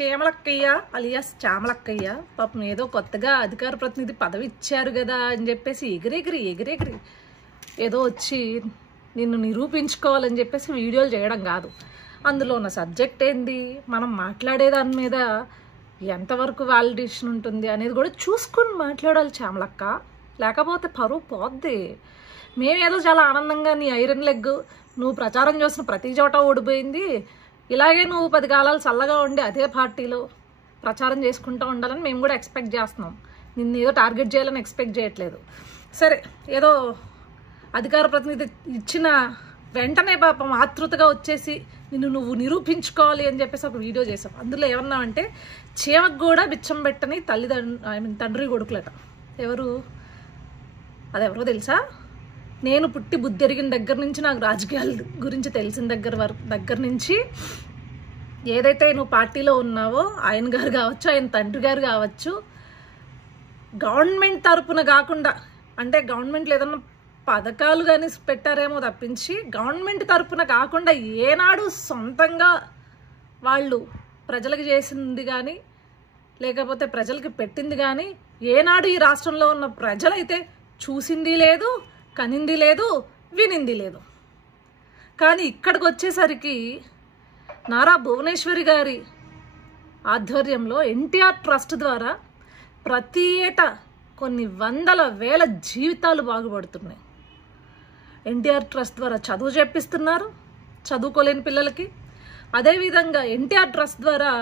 చేమలక్కయ్య alias చామలక్కయ్య పాపం ఏదో కొత్తగా అధికార ప్రతినిధి పదవి ఇచ్చారు కదా అని చెప్పేసి ఎగిరెగిరి ఏదో వచ్చి నిన్ను నిరూపించుకోవాలని చెప్పేసి వీడియోలు చేయడం కాదు. అందులో ఉన్న సబ్జెక్ట్ ఏంది, మనం మాట్లాడే దాని మీద ఎంతవరకు వాలిడేషన్ ఉంటుంది అనేది కూడా చూసుకొని మాట్లాడాలి చామలక్క, లేకపోతే పరువు పోద్ది. మేమేదో చాలా ఆనందంగా నీ ఐరన్ లెగ్ నువ్వు ప్రచారం చేసిన ప్రతి చోట ఓడిపోయింది, ఇలాగే నువ్వు 10 కాలాలు చల్లగా ఉండి అదే పార్టీలో ప్రచారం చేసుకుంటూ ఉండాలని మేము కూడా ఎక్స్పెక్ట్ చేస్తున్నాం. నిన్ను ఏదో టార్గెట్ చేయాలని ఎక్స్పెక్ట్ చేయట్లేదు. సరే, ఏదో అధికార ప్రతినిధి ఇచ్చిన వెంటనే పాపం ఆతృతగా వచ్చేసి నువ్వు నిరూపించుకోవాలి అని చెప్పేసి ఒక వీడియో చేసాం. అందులో ఏమన్నామంటే చీమకు కూడా బిచ్చం పెట్టని తండ్రి కొడుకులట. అదెవరో తెలుసా? నేను పుట్టి బుద్ధి ఎరిగిన దగ్గర నుంచి, నాకు రాజకీయాల గురించి తెలిసిన దగ్గర నుంచి ఏదైతే నువ్వు పార్టీలో ఉన్నావో ఆయన గారు కావచ్చు, ఆయన తండ్రి గారు కావచ్చు, గవర్నమెంట్ తరపున కాకుండా, అంటే గవర్నమెంట్లో ఏదన్నా పథకాలు కానీ పెట్టారేమో తప్పించి గవర్నమెంట్ తరపున కాకుండా ఏనాడు సొంతంగా వాళ్ళు ప్రజలకు చేసింది కానీ లేకపోతే ప్రజలకి పెట్టింది కానీ ఏనాడు ఈ రాష్ట్రంలో ఉన్న ప్రజలైతే చూసింది లేదు, కనింది లేదు, వినింది లేదు. కానీ ఇక్కడికి వచ్చేసరికి నారా భువనేశ్వరి గారి ఆధ్వర్యంలో ఎన్టీఆర్ ట్రస్ట్ ద్వారా ప్రతి ఏటా కొన్ని వందల వేల జీవితాలు బాగుపడుతున్నాయి. ఎన్టీఆర్ ట్రస్ట్ ద్వారా చదువు చెప్పిస్తున్నారు చదువుకోలేని పిల్లలకి. అదేవిధంగా ఎన్టీఆర్ ట్రస్ట్ ద్వారా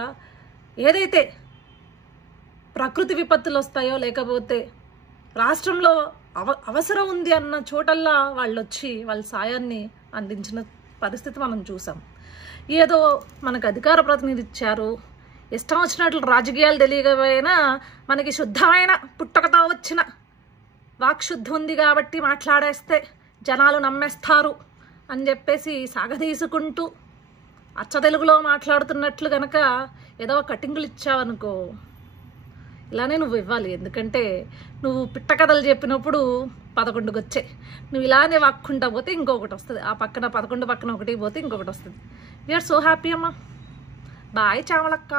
ఏదైతే ప్రకృతి విపత్తులు వస్తాయో లేకపోతే రాష్ట్రంలో అవసరం ఉంది అన్న చోటల్లా వాళ్ళు వచ్చి వాళ్ళ సాయాన్ని అందించిన పరిస్థితి మనం చూసాం. ఏదో మనకు అధికార ప్రతినిధి ఇచ్చారు, ఇష్టం వచ్చినట్లు రాజకీయాలు తెలియకపోయినా మనకి శుద్ధమైన పుట్టకతో వచ్చిన వాక్శుద్ధి ఉంది కాబట్టి మాట్లాడేస్తే జనాలు నమ్మేస్తారు అని చెప్పేసి సాగదీసుకుంటూ అచ్చ తెలుగులో మాట్లాడుతున్నట్లు కనుక ఏదో కటింగులు ఇచ్చావనుకో, ఇలానే నువ్వు ఇవ్వాలి. ఎందుకంటే నువ్వు పిట్ట కథలు చెప్పినప్పుడు 11కి వచ్చాయి, నువ్వు ఇలానే వాక్కుంటా పోతే ఇంకొకటి వస్తుంది, ఆ పక్కన 11 పక్కన ఒకటి పోతే ఇంకొకటి వస్తుంది. వీఆర్ సో హ్యాపీ అమ్మా. బాయ్ చామలక్క.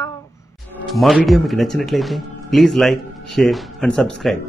మా వీడియో మీకు నచ్చినట్లయితే please like, share and subscribe.